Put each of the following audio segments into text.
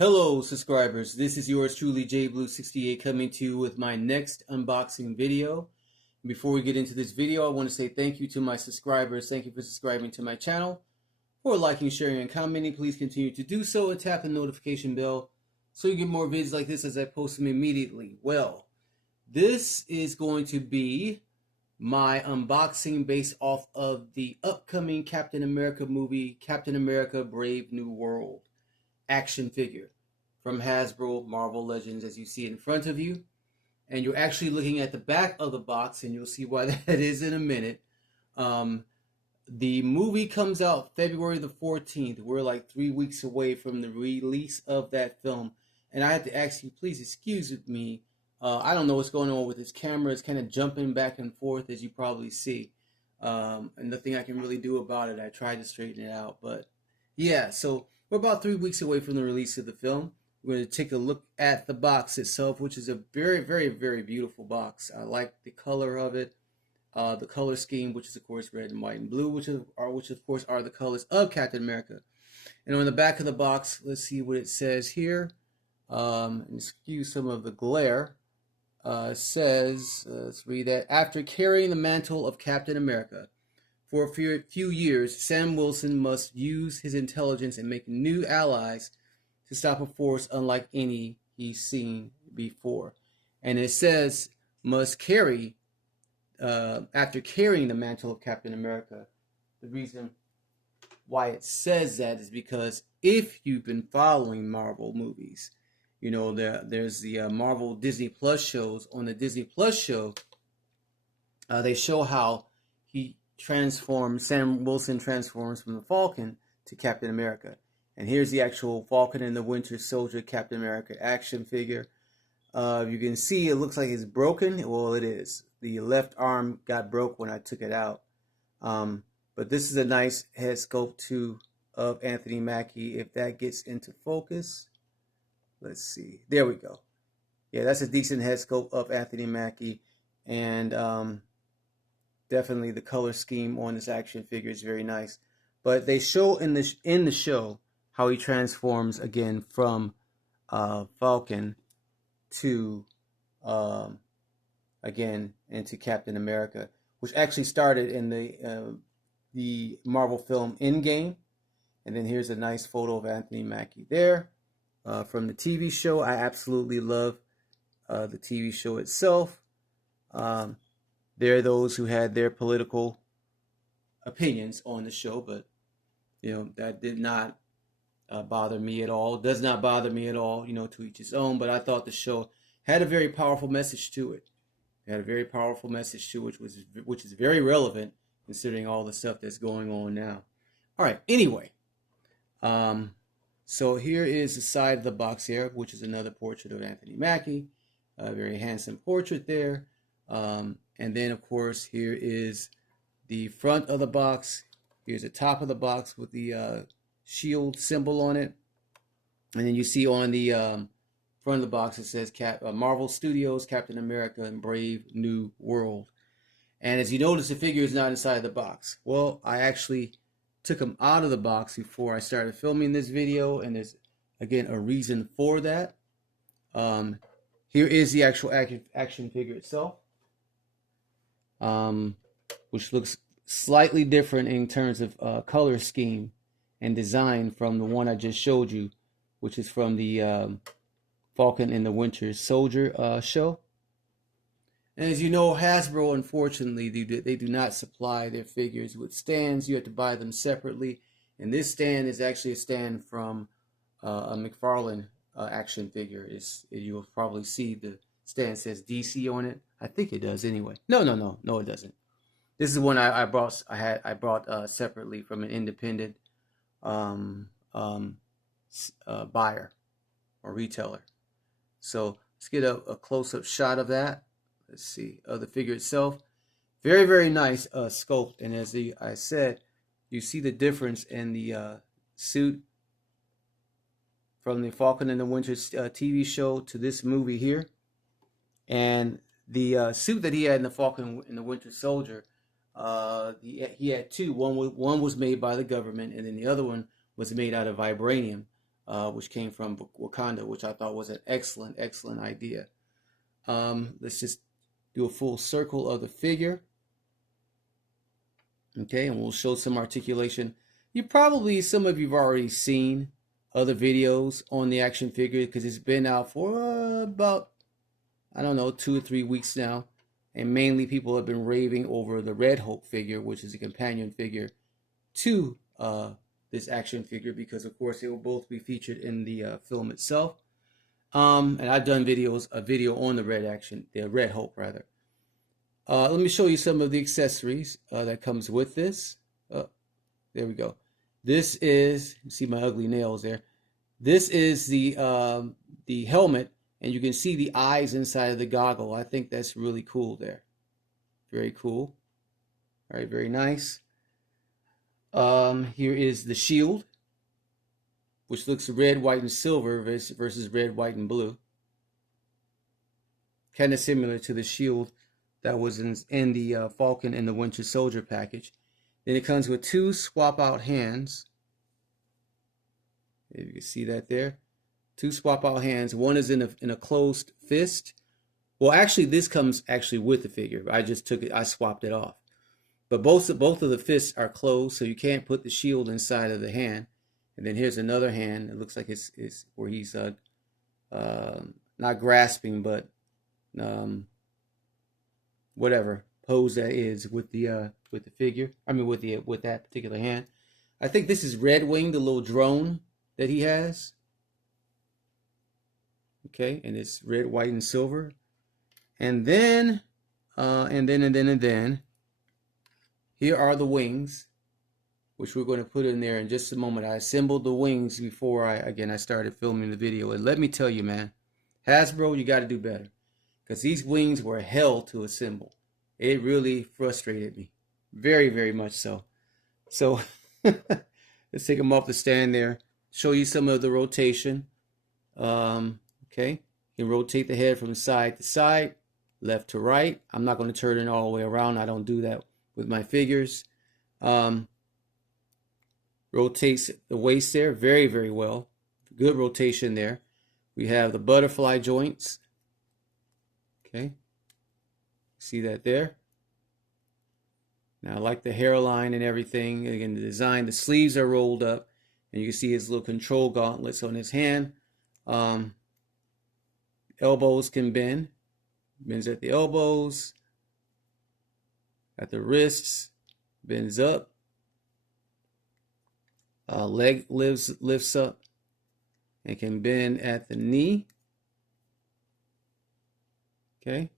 Hello subscribers, this is yours truly JBlue68 coming to you with my next unboxing video. Before we get into this video, I want to say thank you to my subscribers. Thank you for subscribing to my channel, for liking, sharing, and commenting. Please continue to do so and tap the notification bell so you get more videos like this as I post them immediately. Well, this is going to be my unboxing based off of the upcoming Captain America movie, Captain America Brave New World action figure from Hasbro Marvel Legends, as you see in front of you. And you're actually looking at the back of the box, and you'll see why that is in a minute. The movie comes out February the 14th. We're like 3 weeks away from the release of that film. And I have to ask you, please excuse me. I don't know what's going on with this camera. It's kind of jumping back and forth, as you probably see. And nothing I can really do about it. I tried to straighten it out. But yeah, so we're about 3 weeks away from the release of the film. We're going to take a look at the box itself, which is a very, very, very beautiful box. I like the color of it, the color scheme, which is of course red and white and blue, which of course are the colors of Captain America. And on the back of the box, let's see what it says here. Excuse some of the glare. It says, let's read that. After carrying the mantle of Captain America for a few years, Sam Wilson must use his intelligence and make new allies to stop a force unlike any he's seen before. And it says, must carry, after carrying the mantle of Captain America. The reason why it says that is because if you've been following Marvel movies, you know, there's the Marvel Disney Plus shows. On the Disney Plus show, they show how Sam Wilson transforms from the Falcon to Captain America. And here's the actual Falcon and the Winter Soldier Captain America action figure. You can see it looks like it's broken. Well, it is. The left arm got broke when I took it out. But this is a nice head sculpt too of Anthony Mackie. If that gets into focus, let's see. There we go. Yeah, that's a decent head sculpt of Anthony Mackie. And definitely the color scheme on this action figure is very nice. But they show in the show how he transforms again from Falcon to again into Captain America, which actually started in the Marvel film Endgame. And then here's a nice photo of Anthony Mackie there from the TV show. I absolutely love the TV show itself. There are those who had their political opinions on the show, but you know, that did not bother me at all. Does not bother me at all, you know, to each his own. But I thought the show had a very powerful message to it. It had a very powerful message to it, which is very relevant considering all the stuff that's going on now. All right. Anyway, so here is the side of the box here, which is another portrait of Anthony Mackie. A very handsome portrait there. And then, of course, here is the front of the box. Here's the top of the box with the shield symbol on it. And then you see on the front of the box it says Marvel Studios, Captain America, and Brave New World. And as you notice, the figure is not inside the box. Well, I actually took him out of the box before I started filming this video. And there's, again, a reason for that. Here is the actual action figure itself. Which looks slightly different in terms of color scheme and design from the one I just showed you, which is from the Falcon and the Winter Soldier show. And as you know, Hasbro, unfortunately, they do not supply their figures with stands. You have to buy them separately. And this stand is actually a stand from a McFarlane action figure. You'll probably see the stand says DC on it. I think it does anyway. No, it doesn't. This is one I brought separately from an independent buyer or retailer. So let's get a close-up shot of that. Let's see, of the figure itself. Very, very nice sculpt. And as I said, you see the difference in the suit from the Falcon and the Winter TV show to this movie here. And the suit that he had in the Falcon and the Winter Soldier, he had two. One was made by the government, and then the other one was made out of vibranium. which came from Wakanda, which I thought was an excellent idea. Let's just do a full circle of the figure. Okay, and we'll show some articulation. Some of you've already seen other videos on the action figure because it's been out for about, I don't know, 2 or 3 weeks now. And mainly people have been raving over the Red Hulk figure, which is a companion figure to this action figure, because of course it will both be featured in the film itself. And I've done a video on the Red Hulk rather. Let me show you some of the accessories that comes with this. There we go. This is, you see my ugly nails there. This is the helmet, and you can see the eyes inside of the goggle. I think that's really cool there. Very cool. All right, very nice. Here is the shield, which looks red, white, and silver versus red, white, and blue. Kind of similar to the shield that was in the Falcon and the Winter Soldier package. Then it comes with 2 swap out hands. If you can see that there. 2 swap out hands. One is in a closed fist. Well, actually, this comes actually with the figure. I swapped it off. But both of the fists are closed, so you can't put the shield inside of the hand. And then here's another hand. It looks like it's where he's not grasping, but whatever pose that is with the figure. I mean with that particular hand. I think this is Red Wing, the little drone that he has. Okay, and it's red, white, and silver. And then here are the wings, which we're going to put in there in just a moment. I assembled the wings before I started filming the video. And let me tell you, man, Hasbro, you got to do better, because these wings were hell to assemble. It really frustrated me, very, very much so. So let's take them off the stand there. Show you some of the rotation. Okay, you can rotate the head from side to side, left to right. I'm not going to turn it all the way around. I don't do that with my figures. Rotates the waist there very, very well. Good rotation there. We have the butterfly joints. Okay, see that there. Now I like the hairline and everything. Again, the design, the sleeves are rolled up, and you can see his little control gauntlets on his hand. Elbows can bend. Bends at the elbows. At the wrists, bends up. Leg lifts up and can bend at the knee. Okay.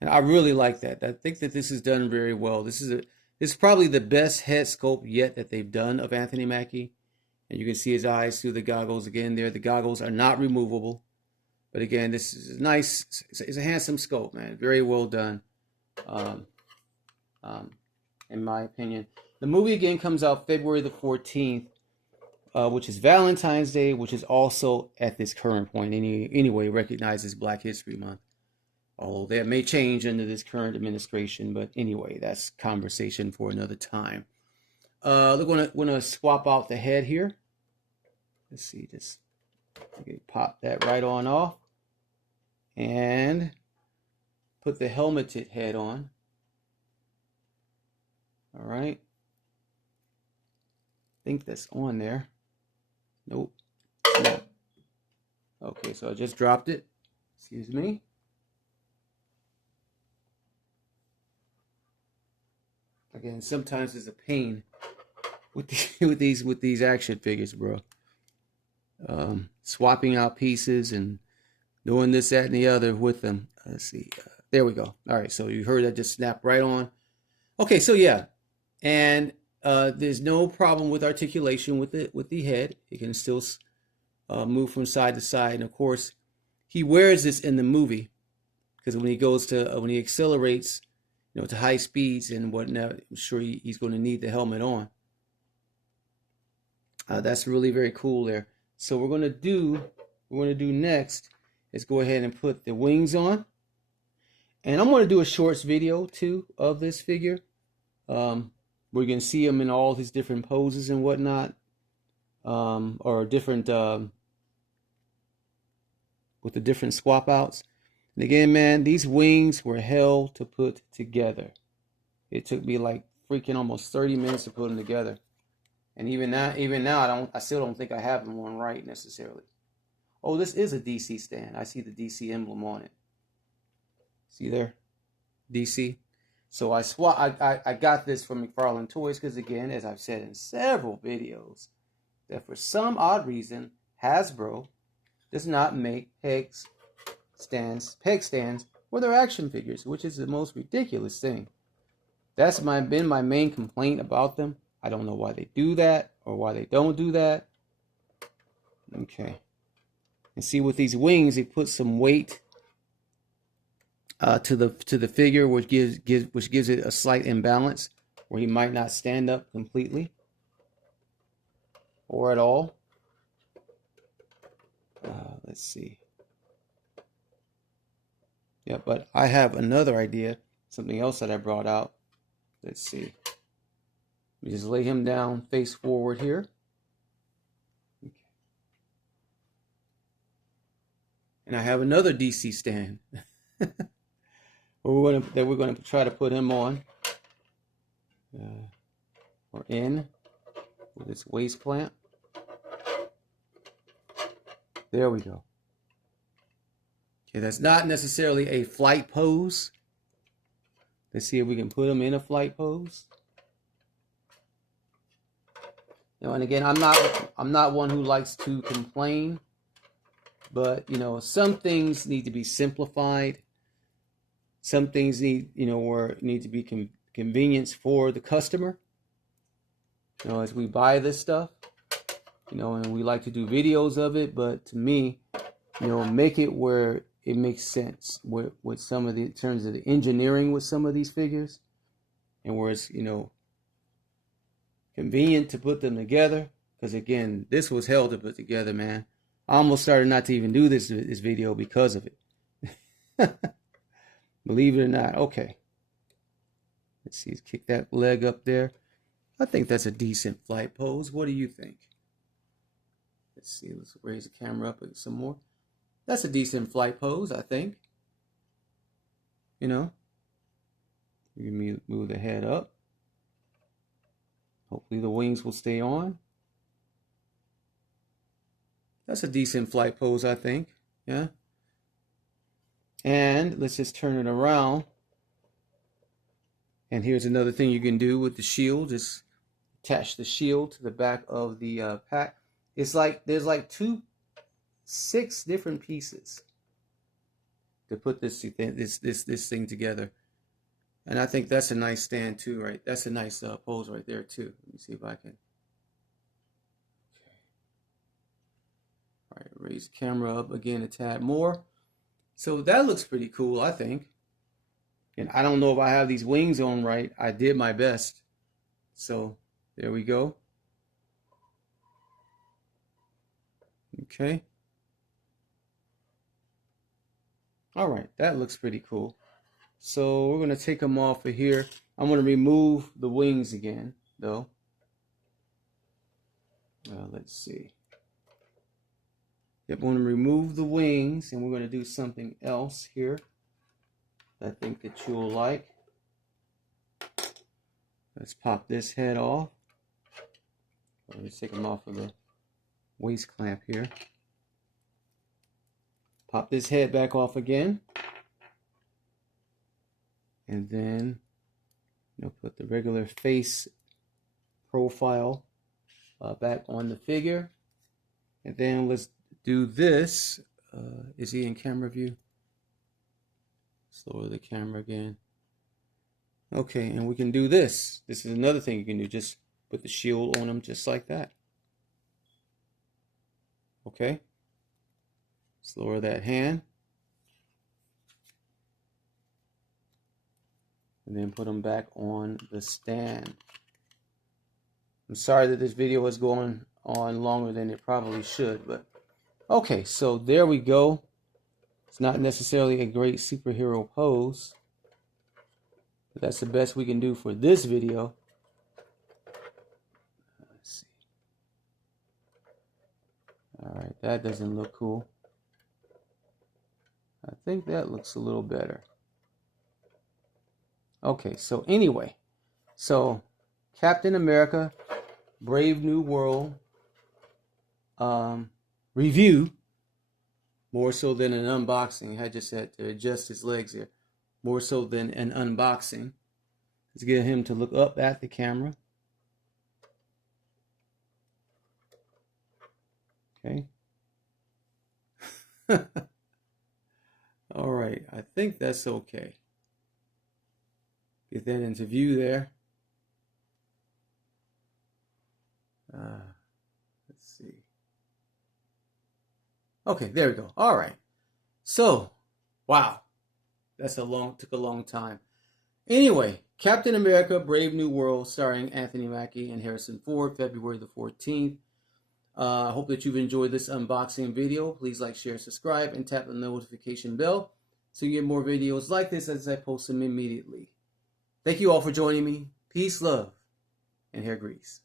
And I really like that. I think that this is done very well. This is probably the best head sculpt yet that they've done of Anthony Mackie. And you can see his eyes through the goggles again there. The goggles are not removable. But again, this is nice. It's a handsome sculpt, man. Very well done, in my opinion. The movie again comes out February the 14th, which is Valentine's Day, which is also at this current point anyway recognizes Black History Month. Although that may change under this current administration, but anyway, that's conversation for another time. We're gonna swap out the head here. Let's see, just pop that right on off, and put the helmeted head on. All right. I think that's on there. Nope. No. Okay, so I just dropped it. Excuse me. Again, sometimes it's a pain with these action figures, bro. Swapping out pieces and doing this, that, and the other with them. Let's see. There we go. All right, so you heard that just snap right on. Okay, so yeah, and there's no problem with articulation with the head. It can still move from side to side, and of course, he wears this in the movie because when he goes to when he accelerates, to high speeds and whatnot, I'm sure he's going to need the helmet on. That's really very cool there. So what we're going to do next is go ahead and put the wings on. And I'm going to do a shorts video too of this figure. We're going to see him in all his different poses and whatnot. or different with the different swap outs. And again, man, these wings were hell to put together. It took me like freaking almost 30 minutes to put them together. And even now, I still don't think I have them on right necessarily. Oh, this is a DC stand. I see the DC emblem on it. See there? DC. So I got this from McFarlane Toys because, again, as I've said in several videos, that for some odd reason, Hasbro does not make peg stands for their action figures, which is the most ridiculous thing. That's been my main complaint about them. I don't know why they do that or why they don't do that. Okay. And see, with these wings, they put some weight to the figure, which gives it a slight imbalance where he might not stand up completely or at all. Let's see. Yeah, but I have another idea, something else that I brought out. Let's see. Let me just lay him down face forward here. Okay. And I have another DC stand we're going to try to put him on or in with this waist clamp. There we go. Okay, that's not necessarily a flight pose. Let's see if we can put him in a flight pose. You know, and again, I'm not one who likes to complain, but you know, some things need to be simplified. Some things need to be convenience for the customer. You know, as we buy this stuff, you know, and we like to do videos of it, but to me, you know, make it where it makes sense with some of the in terms of the engineering with some of these figures, and where it's, you know, convenient to put them together. Because again, this was hell to put together, man. I almost started not to even do this video because of it. Believe it or not. Okay. Let's see. Let's kick that leg up there. I think that's a decent flight pose. What do you think? Let's see. Let's raise the camera up some more. That's a decent flight pose, I think. You know. You can move the head up. Hopefully the wings will stay on. That's a decent flight pose, I think. Yeah. And let's just turn it around. And here's another thing you can do with the shield. Just attach the shield to the back of the pack. It's like there's like 6 different pieces to put this thing together. And I think that's a nice stand too, right? That's a nice pose right there too. Let me see if I can. Okay. All right, raise the camera up again a tad more. So that looks pretty cool, I think. And I don't know if I have these wings on right. I did my best. So there we go. Okay. All right, that looks pretty cool. So we're going to take them off of here. I'm going to remove the wings again, though. Let's see. Yep, I'm going to remove the wings, and we're going to do something else here I think that you'll like. Let's pop this head off. Let's take them off of the waist clamp here. Pop this head back off again. And then, you know, put the regular face profile back on the figure. And then let's do this. Is he in camera view? Let's lower the camera again. Okay, and we can do this. This is another thing you can do. Just put the shield on him just like that. Okay. Let's lower that hand. And then put them back on the stand. I'm sorry that this video is going on longer than it probably should, but okay, so there we go. It's not necessarily a great superhero pose, but that's the best we can do for this video. Let's see. All right, that doesn't look cool. I think that looks a little better. Okay, so anyway, so Captain America, Brave New World review, more so than an unboxing. I just had to adjust his legs here. More so than an unboxing. Let's get him to look up at the camera. Okay. All right, I think that's okay. Get that into view there. Let's see. Okay, there we go. All right. So, wow, took a long time. Anyway, Captain America: Brave New World, starring Anthony Mackie and Harrison Ford, February the 14th. I hope that you've enjoyed this unboxing video. Please like, share, subscribe, and tap the notification bell so you get more videos like this as I post them immediately. Thank you all for joining me. Peace, love, and hair grease.